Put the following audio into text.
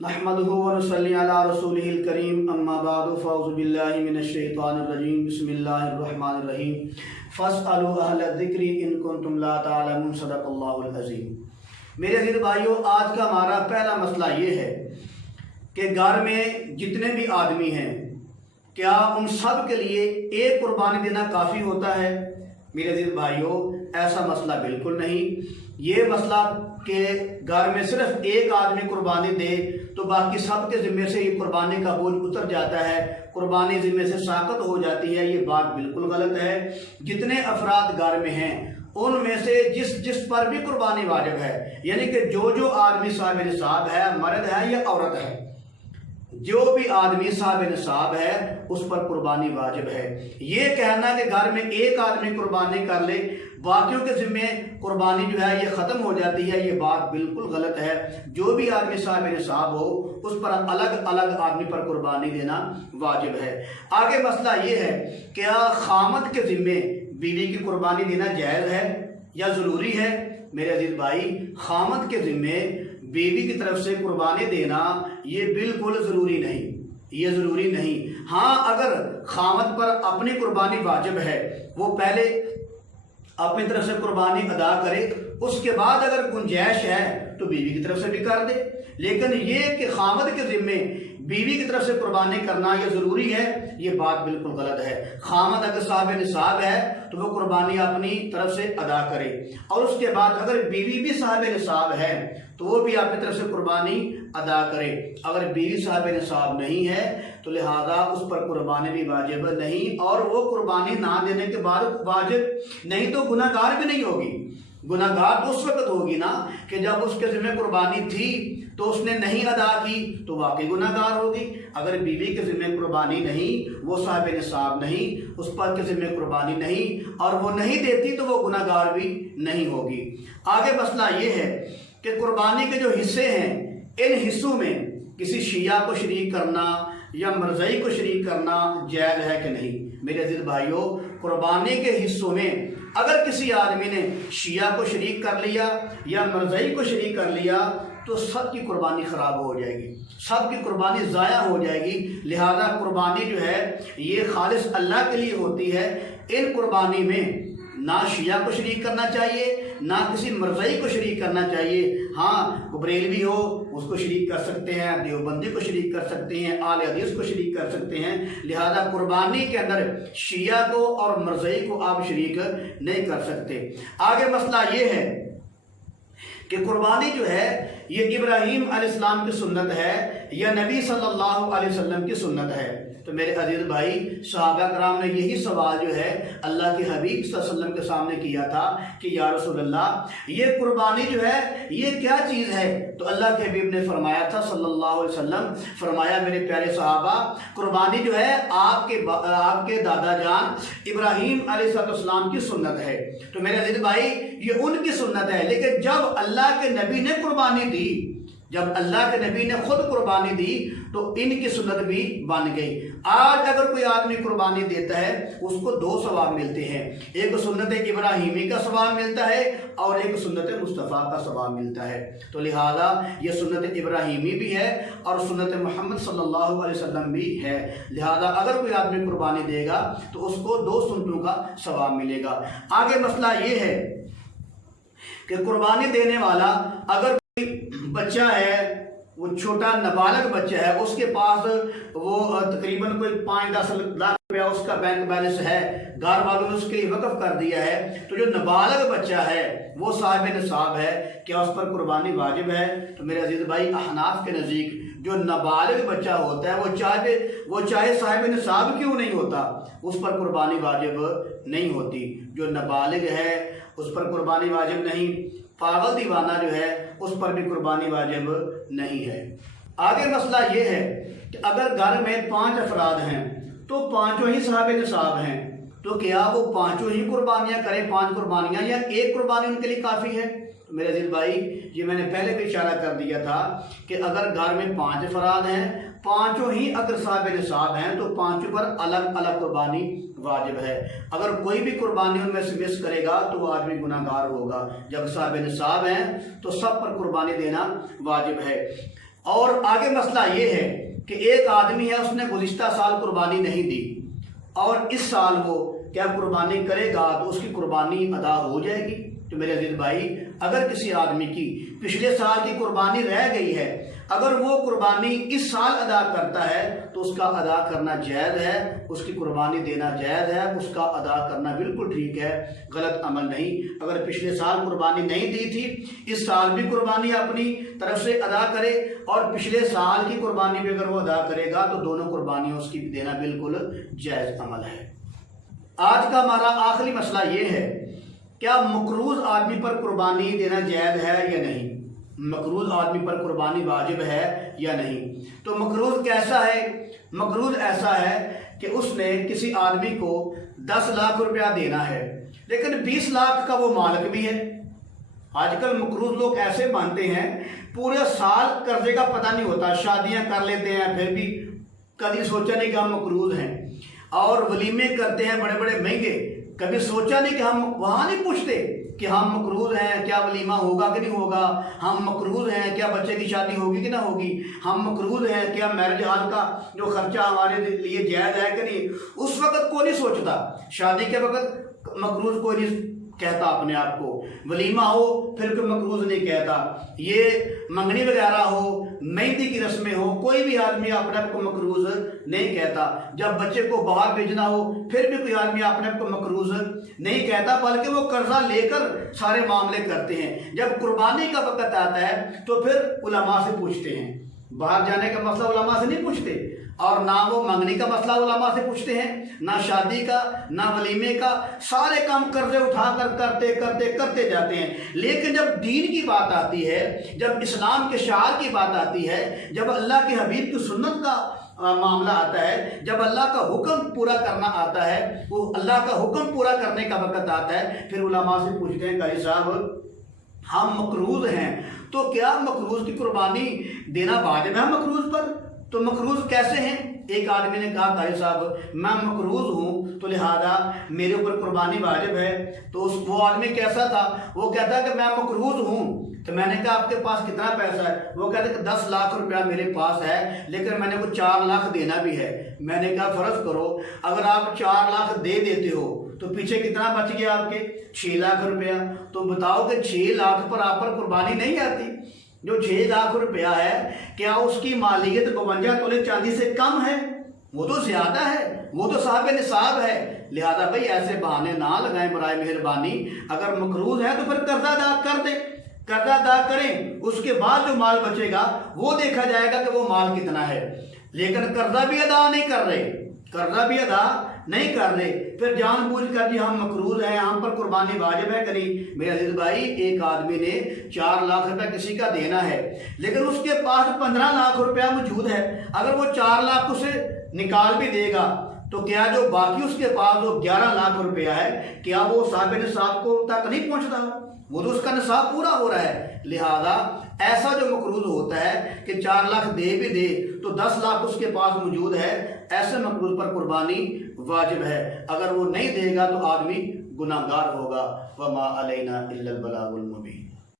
नहमदुहु व नुसल्ली अला रसूलिहिल करीम अम्मा बादु फ़अऊज़ु बिल्लाहि मिनश शैतानिर रजीम बिस्मिल्लाहिर रहमानिर रहीम फ़स्अलू अहल ज़िक्रि इन कुंतुम ला तअलमून सदक़ल्लाहुल अज़ीम। मेरे अज़ीज़ भाइयों, आज का हमारा पहला मसला ये है कि घर में जितने भी आदमी हैं, क्या उन सब के लिए एक कुर्बानी देना काफ़ी होता है? मेरे अज़ीज़ भाइयों, ऐसा मसला बिल्कुल नहीं। ये मसला कि घर में सिर्फ एक आदमी कुर्बानी दे तो बाकी सब के ज़िम्मे से ये कुर्बानी का बोझ उतर जाता है, कुर्बानी ज़िम्मे से साक़त हो जाती है, ये बात बिल्कुल गलत है। जितने अफराद घर में हैं उनमें से जिस जिस पर भी कुर्बानी वाजिब है, यानी कि जो आदमी साहिब निसाब है, मर्द है या औरत है, जो भी आदमी साहिब निसाब है उस पर कुर्बानी वाजिब है। ये कहना कि घर में एक आदमी कुर्बानी कर ले, बाकियों के ज़िम्मे कुर्बानी जो है ये ख़त्म हो जाती है, ये बात बिल्कुल गलत है। जो भी आदमी साहिब निसाब हो उस पर अलग अलग आदमी पर कुर्बानी देना वाजिब है। आगे मसला ये है, क्या खामद के ज़िम्मे बीवी की कुर्बानी देना जायज़ है या ज़रूरी है? मेरे अजीज़ भाई, खामद के ज़िम्मे बीवी की तरफ से कुर्बानी देना ये बिल्कुल ज़रूरी नहीं, ये ज़रूरी नहीं। हाँ, अगर खामद पर अपनी कुर्बानी वाजिब है, वो पहले अपनी तरफ से कुर्बानी अदा करे, उसके बाद अगर गुंजाइश है तो बीवी की तरफ से भी कर दे। लेकिन ये कि खामद के ज़िम्मे बीवी की तरफ से कुर्बानी करना ये ज़रूरी है, ये बात बिल्कुल गलत है। खामद अगर साहिब निसाब है तो वो कुर्बानी अपनी तरफ से अदा करे, और उसके बाद अगर बीवी भी साहिब निसाब है तो वो भी अपनी तरफ से कुर्बानी अदा करे। अगर बीवी साहिब निसाब नहीं है तो लिहाजा उस पर कुर्बानी भी वाजिब नहीं, और वो कुर्बानी ना देने के बाद वाजिब नहीं तो गुनाहगार भी नहीं होगी। गुनाहगार तो उस वक्त होगी ना कि जब उसके ज़िम्मे कुर्बानी थी तो उसने नहीं अदा की, तो वाकई गुनाहगार होगी। अगर बीवी के ज़िम्मे कुर्बानी नहीं, वो साहिब निसाब नहीं, उस पर के ज़िम्मे कुर्बानी नहीं और वो नहीं देती तो वो गुनाहगार भी नहीं होगी। आगे मसला ये है कि कुर्बानी के जो हिस्से हैं, इन हिस्सों में किसी शिया को शरीक करना या मरज़ई को शरीक करना जायज़ है कि नहीं? मेरे अज़ीज़ भाइयों, कुर्बानी के हिस्सों में अगर किसी आदमी ने शिया को शरीक कर लिया या मरज़ई को शरीक कर लिया तो सब की कुर्बानी ख़राब हो जाएगी, सब की कुर्बानी ज़ाया हो जाएगी। लिहाजा कुर्बानी जो है ये खालिस अल्लाह के लिए होती है। इन कुर्बानी में ना शिया को शरीक करना चाहिए, ना किसी मरज़ई को शरीक करना चाहिए। हाँ, बरेलवी हो उसको शरीक कर सकते हैं, देवबंदी को शरीक कर सकते हैं, आले हदीस को शरीक कर सकते हैं। लिहाजा कुर्बानी के अंदर शिया को और मरज़ई को आप शरीक नहीं कर सकते। आगे मसला ये है कि कुर्बानी जो है ये इब्राहीम अलैहिस्सलाम की सुन्नत है या नबी सल्लल्लाहु अलैहि वसल्लम की सुन्नत है? तो मेरे अजीज़ भाई, सहाबा कराम ने यही सवाल जो है अल्लाह के हबीब सल्लल्लाहु अलैहि वसल्लम के सामने किया था कि या रसूलल्लाह, ये कुर्बानी जो है ये क्या चीज़ है? तो अल्लाह के हबीब ने फरमाया था सल्लल्लाहु अलैहि वसल्लम, फरमाया मेरे प्यारे सहाबा, कुर्बानी जो है आपके दादा जान इब्राहीम अलैहिस्सलाम की सुन्नत है। तो मेरे अजीज़ भाई, ये उनकी सुन्नत है, लेकिन जब अल्लाह के नबी ने कुर्बानी दी, जब अल्लाह के नबी ने खुद कुर्बानी दी तो इनकी सुन्नत भी बन गई। आज अगर कोई आदमी कुर्बानी देता है उसको दो सवाब मिलते हैं, एक सुन्नत इब्राहीमी का सवाब मिलता है और एक सुन्नत मुस्तफ़ा का सवाब मिलता है। तो लिहाजा ये सुन्नत इब्राहीमी भी है और सुन्नत मोहम्मद सल्लल्लाहु अलैहि वसल्लम भी है। लिहाजा अगर कोई आदमी कुर्बानी देगा तो उसको दो सुन्नतों का सवाब मिलेगा। आगे मसला ये है कि कुर्बानी देने वाला अगर बच्चा है, वो छोटा नाबालिग बच्चा है, उसके पास वो तकरीबन कोई 5-10 लाख रुपया उसका बैंक बैलेंस है, घर वालों ने उसके लिए वक्फ कर दिया है, तो जो नाबालिग बच्चा है वो साहिब निसाब है, क्या उस पर कुर्बानी वाजिब है? तो मेरे अजीज़ भाई, अहनाफ के नज़दीक जो नाबालिग बच्चा होता है वो चाहे साहिब निसाब क्यों नहीं होता, उस पर कुर्बानी वाजिब नहीं होती। जो नाबालिग है उस पर कुर्बानी वाजिब नहीं, पागल दीवाना जो है उस पर भी कुर्बानी वाजिब नहीं है। आगे मसला ये है कि अगर घर में 5 अफराद हैं तो पांचों ही साहिब निसाब हैं, तो क्या वो पांचों ही कुर्बानियां करें, 5 कुर्बानियां, या एक कुर्बानी उनके लिए काफ़ी है? तो मेरे अजीज भाई, ये मैंने पहले भी इशारा कर दिया था कि अगर घर में 5 अफराद हैं, पांचों ही अगर साहिब निसाब हैं तो पांचों पर अलग अलग कुर्बानी वाजिब है। अगर कोई भी कुर्बानी उनमें से मिस करेगा तो वो आदमी गुनाहगार होगा। जब साहिब निसाब हैं तो सब पर कुर्बानी देना वाजिब है। और आगे मसला ये है कि एक आदमी है, उसने गुज़िश्ता साल कुर्बानी नहीं दी और इस साल वो क्या कुर्बानी करेगा तो उसकी कुर्बानी अदा हो जाएगी। तो मेरे अजीज भाई, अगर किसी आदमी की पिछले साल की कुर्बानी रह गई है, अगर वो कुर्बानी इस साल अदा करता है तो उसका अदा करना जायज़ है, उसकी कुर्बानी देना जायज़ है, उसका अदा करना बिल्कुल ठीक है, गलत अमल नहीं। अगर पिछले साल कुर्बानी नहीं दी थी, इस साल भी कुर्बानी अपनी तरफ से अदा करे और पिछले साल की कुर्बानी भी अगर वो अदा करेगा तो दोनों कुर्बानियाँ उसकी देना बिल्कुल जायज़ अमल है। आज का हमारा आखिरी मसला ये है, क्या मकरूज़ आदमी पर कुर्बानी देना जायज़ है या नहीं? मकरूज़ आदमी पर कुर्बानी वाजिब है या नहीं? तो मकरूज़ कैसा है? मकरूज़ ऐसा है कि उसने किसी आदमी को 10 लाख रुपया देना है, लेकिन 20 लाख का वो मालिक भी है। आजकल मकरूज़ लोग ऐसे मानते हैं, पूरे साल कर्जे का पता नहीं होता, शादियां कर लेते हैं, फिर भी कभी सोचा नहीं कि हम मकरूज़ हैं, और वलीमे करते हैं बड़े बड़े महंगे, कभी सोचा नहीं कि हम वहाँ नहीं पूछते कि हम मकरूज़ हैं, क्या वलीमा होगा कि नहीं होगा, हम मकरूज़ हैं, क्या बच्चे की शादी होगी कि ना होगी, हम मकरूज़ हैं, क्या मैरिज हॉल का जो खर्चा हमारे लिए जायज़ है कि नहीं। उस वक़्त कोई नहीं सोचता, शादी के वक़्त मकरूज़ कोई नहीं कहता अपने आप को, वलीमा हो फिर कोई मकरूज़ नहीं कहता, ये मंगनी वगैरह हो, मेहंदी की रस्में हो, कोई भी आदमी अपने आप को मकरूज़ नहीं कहता। जब बच्चे को बाहर भेजना हो फिर भी कोई आदमी अपने आप को मकरूज़ नहीं कहता, बल्कि वो कर्जा लेकर सारे मामले करते हैं। जब कुर्बानी का वक़्त आता है तो फिर उलमा से पूछते हैं, बाहर जाने का मसला उलमा से नहीं पूछते, और ना वो मंगनी का मसला उलमा से पूछते हैं, ना शादी का, ना वलीमे का, सारे काम कर्जे उठाकर करते करते करते जाते हैं। लेकिन जब दीन की बात आती है, जब इस्लाम के शार की बात आती है, जब अल्लाह के हबीब की सुन्नत का मामला आता है, जब अल्लाह का हुक्म पूरा करना आता है, वो अल्लाह का हुक्म पूरा करने का वक़्त आता है, फिर उलमा से पूछते हैं, कारी साहब हम मकरूज़ हैं, तो क्या मकरूज़ की कुर्बानी देना वाजिब है मकरूज़ पर? तो मकरूज़ कैसे हैं? एक आदमी ने कहा, कारी साहब मैं मकरूज़ हूँ तो लिहाजा मेरे ऊपर कुर्बानी वाजिब है। तो वो आदमी कैसा था? वो कहता है कि मैं मकरूज़ हूँ। तो मैंने कहा आपके पास कितना पैसा है? वो कहते कि 10 लाख रुपया मेरे पास है, लेकिन मैंने को 4 लाख देना भी है। मैंने कहा फ़र्ज़ करो अगर आप 4 लाख दे देते हो तो पीछे कितना बच गया आपके? 6 लाख रुपया। तो बताओ कि 6 लाख पर आप पर कुर्बानी नहीं आती? जो 6 लाख रुपया है, क्या उसकी मालियत 52 तोले चांदी से कम है? वो तो ज्यादा है, वो तो साहब निसाब है। लिहाजा भाई ऐसे बहाने ना लगाएं बराए मेहरबानी। अगर मकरूज़ है तो फिर कर्जा अदा कर दें, कर्जा अदा करें, उसके बाद जो माल बचेगा वो देखा जाएगा कि वो माल कितना है। लेकिन कर्जा भी अदा नहीं कर रहे, कर्जा भी अदा नहीं कर रहे, फिर जानबूझ कर जी हम मकरूज़ हैं, हम पर कुर्बानी वाजिब है करी। मेरे अजीज भाई, एक आदमी ने 4 लाख रुपया किसी का देना है, लेकिन उसके पास 15 लाख रुपया मौजूद है। अगर वो 4 लाख उसे निकाल भी देगा तो क्या जो बाकी उसके पास जो 11 लाख रुपया है, क्या वो साहब निसाब को तक नहीं पहुंचता? वो तो उसका निसाब पूरा हो रहा है। लिहाजा ऐसा जो मकरूज़ होता है कि 4 लाख दे भी दे तो 10 लाख उसके पास मौजूद है, ऐसे मकरूज़ पर कुर्बानी वाजिब है। अगर वो नहीं देगा तो आदमी गुनाहगार होगा। वमा अलैना इल्लल बलागुल मुबीन।